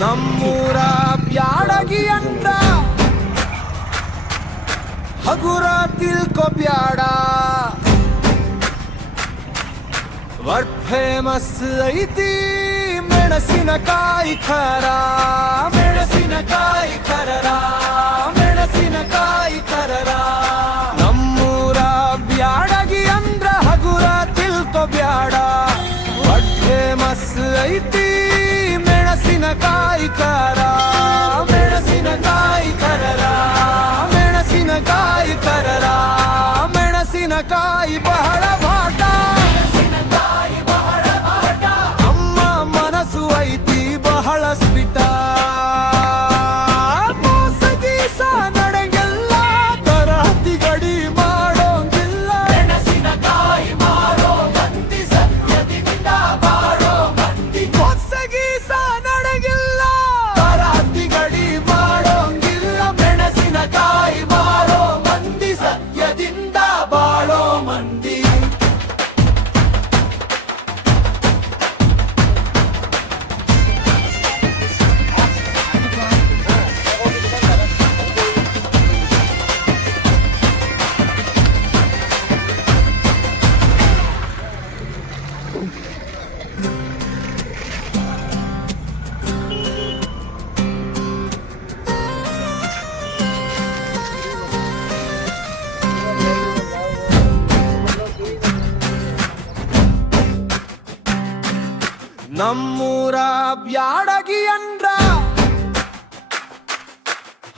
ನಮ್ಮೂರ ಬ್ಯಾಡಗಿ ಅಂದ್ರ ಹಗುರ ತಿಳ್ಕೊಬ್ಯಾಡ. ವರ್ಡ್ ಫೇಮಸ್ ಐತಿ ಮೆಣಸಿನಕಾಯಿ ಖರ, ಮೆಣಸಿನಕಾಯಿ ಖರರ, ಮೆಣಸಿನಕಾಯಿ ಖರರ. ನಮ್ಮೂರ ಬ್ಯಾಡಗಿ ಅಂದ್ರ ಹಗುರ ತಿಳ್ಕೊಬ್ಯಾಡ. ವರ್ಡ್ ಫೇಮಸ್ ಐತಿ ಮೆಣಸಿನಕಾಯಿ ಖರ, ಮೆಣಸಿನಕಾಯಿ ಖರರ, ಮೆಣಸಿನಕಾಯಿ ಖರರ. ಮೆಣಸಿನಕಾಯಿ ಬಹಳ ಭಾಟ, ಅಮ್ಮ ಮನಸ್ಸು ಐತಿ ಬಹಳ ಸ್ಪಿಟ. ಮೋಸಗೀಸ ನಡೆಗೆಲ್ಲ ತರಹತಿ ಗಡಿ ಮಾಡೋಂಗಿಲ್ಲ. ಮೆಣಸಿನಕಾಯಿ ಮಾರೋ ಮಂದಿ ಸತ್ಯದಿಂದ ಬಾಳೋ ಮಂದಿ. ಮೋಸಗೀಸ ನಡೆಗಿಲ್ಲ ತರಹತಿ ಗಡಿ ಮಾಡೋಂಗಿಲ್ಲ. ಮೆಣಸಿನಕಾಯಿ ಮಾರೋ ಮಂದಿ ಸತ್ಯದಿಂದ ಬಾಳೋ ಮಂದಿ. ನಮ್ಮೂರ ಬ್ಯಾಡಗಿ ಅಂದ್ರ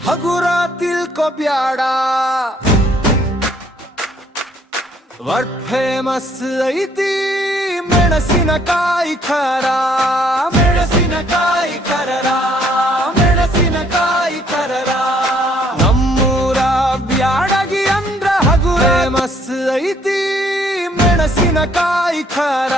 ಹಗುರ ತಿಳ್ಕೊಬ್ಯಾಡ. ವರ್ಡ್ ಫೇಮಸ್ ಐತಿ ಮೆಣಸಿನಕಾಯಿ ಖರ, ಮೆಣಸಿನಕಾಯಿ ಖರರ, ಮೆಣಸಿನಕಾಯಿ ಖರರ. ನಮ್ಮೂರ ಬ್ಯಾಡಗಿ ಅಂದ್ರ ಹಗುರ ಫೇಮಸ್ ಐತಿ ಮೆಣಸಿನಕಾಯಿ ಖರ.